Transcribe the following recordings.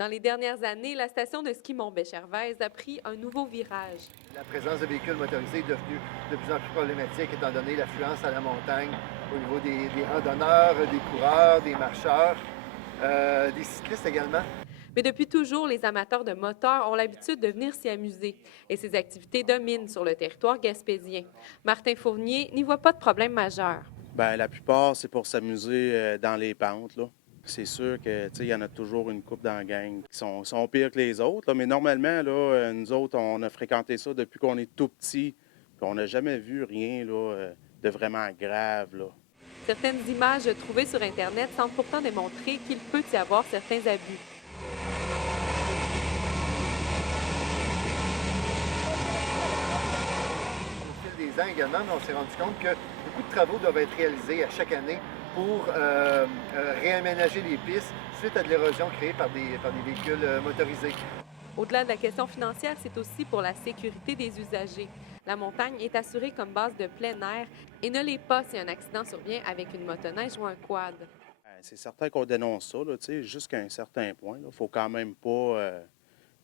Dans les dernières années, la station de ski Mont-Béchervaise a pris un nouveau virage. La présence de véhicules motorisés est devenue de plus en plus problématique étant donné l'affluence à la montagne au niveau des randonneurs, des coureurs, des marcheurs, des cyclistes également. Mais depuis toujours, les amateurs de moteurs ont l'habitude de venir s'y amuser et ces activités dominent sur le territoire gaspésien. Martin Fournier n'y voit pas de problème majeur. Bien, la plupart, c'est pour s'amuser dans les pentes, là. C'est sûr que, tu sais, il y en a toujours une couple dans la gang qui sont pires que les autres, là. Mais normalement, là, nous autres, on a fréquenté ça depuis qu'on est tout petit. Puis on n'a jamais vu rien, là, de vraiment grave, là. Certaines images trouvées sur Internet semblent pourtant démontrer qu'il peut y avoir certains abus. Au fil des ans également, mais on s'est rendu compte que beaucoup de travaux doivent être réalisés à chaque année pour réaménager les pistes suite à de l'érosion créée par des véhicules motorisés. Au-delà de la question financière, c'est aussi pour la sécurité des usagers. La montagne est assurée comme base de plein air et ne l'est pas si un accident survient avec une motoneige ou un quad. C'est certain qu'on dénonce ça, là, tu sais, jusqu'à un certain point. Il ne faut quand même pas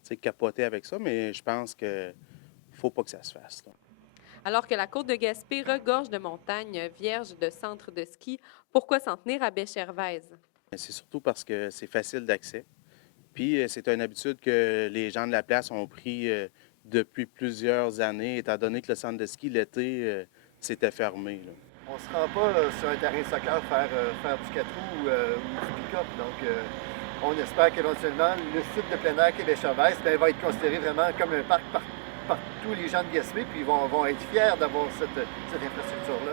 tu sais, capoter avec ça, mais je pense que faut pas que ça se fasse, là. Alors que la côte de Gaspé regorge de montagnes vierges de centres de ski, pourquoi s'en tenir à Béchervaise? C'est surtout parce que c'est facile d'accès. Puis c'est une habitude que les gens de la place ont pris depuis plusieurs années, étant donné que le centre de ski, l'été, c'était fermé, là. On ne se rend pas sur un terrain de soccer faire du 4 roues ou du pick-up. Donc, on espère qu'éventuellement, le site de plein air Québec-Chavès va être considéré vraiment comme un parc par tous les gens de Gaspé, puis ils vont être fiers d'avoir cette infrastructure-là.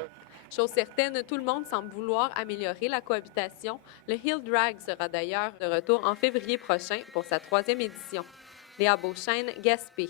Chose certaine, tout le monde semble vouloir améliorer la cohabitation. Le Hill Drag sera d'ailleurs de retour en février prochain pour sa 3e édition. Léa Beauchesne, Gaspé.